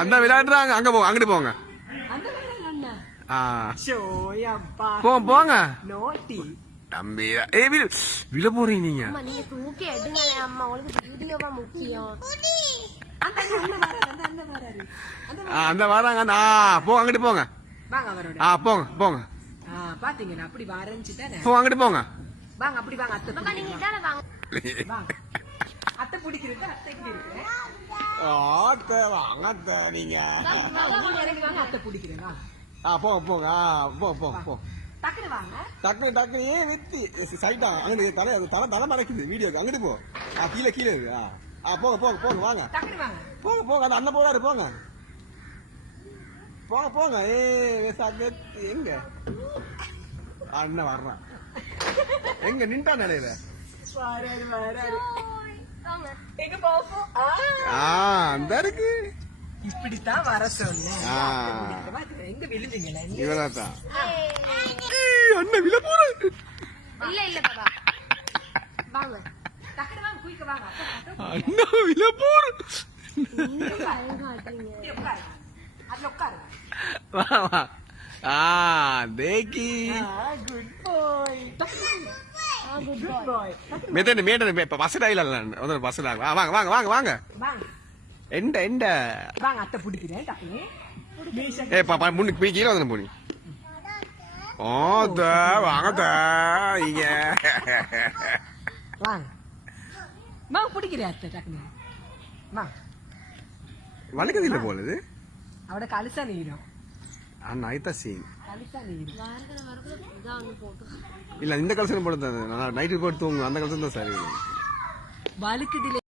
அந்த விளையாடுறாங்க. அங்க போங்க, அங்கிட்டு போங்க. போங்க தம்பி. விழ போறீங்க நீங்க. அந்த வராங்க. போ அங்கிட்டு போங்க. போங்க போங்க. பாத்தீங்கன்னா அப்படி வரைஞ்சுட்டானே. போ அங்கிட்டு போங்க. வாங்க அப்படி வாங்க. அத்தை பிடிக்கிறது அத்தைக்கு இருக்கு. வாங்க நீங்க. அத்தை பிடிக்கிறேன். போங்க போங்க. போங்க போ. டக்குனு வாங்க. டக்குனு ஏன் வெத்தி சைட்டா அங்கிட்டு தலை மறைக்குது வீடியோக்கு. அங்கிட்டு போ. கீழே இருக்கு. போங்க போங்க போங்க வாங்க. டக்குனு வாங்க. போங்க போங்க. அந்த அண்ணன் போறாரு. போங்க போங்க போங்க. எங்க அண்ணன் வர்றான். எங்க நின்ட்டா நிலையில. அந்த இருக்கு. இப்படித்தான் வர சொன்னேன். எங்க விழுந்தீங்களா? இவராதான் அண்ணன் விழ போறாரு. இல்ல இல்ல பாபா வாங்க. டக்குனு வாங்க. குயிக்க வாங்க. அண்ணா விழ போறாரு. அதுல உட்காரு. வா வா. தேக்கி. குட் பாய். குட் பாய். மேட்டன பஸ்ஸடா இல்ல. பஸ்ஸடா. வாங்க வாங்க வாங்க வாங்க. வாங்க. எண்ட வாங்க அத்தை பிடிக்கிறேன். டக்குனு பாப்பா முன்னுக்கு போய் கீழே வந்து போனி. வாங்க இங்க வாங்க. வாங்க பிடிக்கிறேன் அத்தை. டக்குனு வாங்க. வணக்கது இல்ல போலது. அவட கலிசா நீரும். நைட்டா சீன். கலிசா நீரும். இல்ல இந்த கலசம் போட்டு நைட்டு போட்டு தூங்கும். அந்த கலசம் தான் சரி. வழுக்குதில்லை.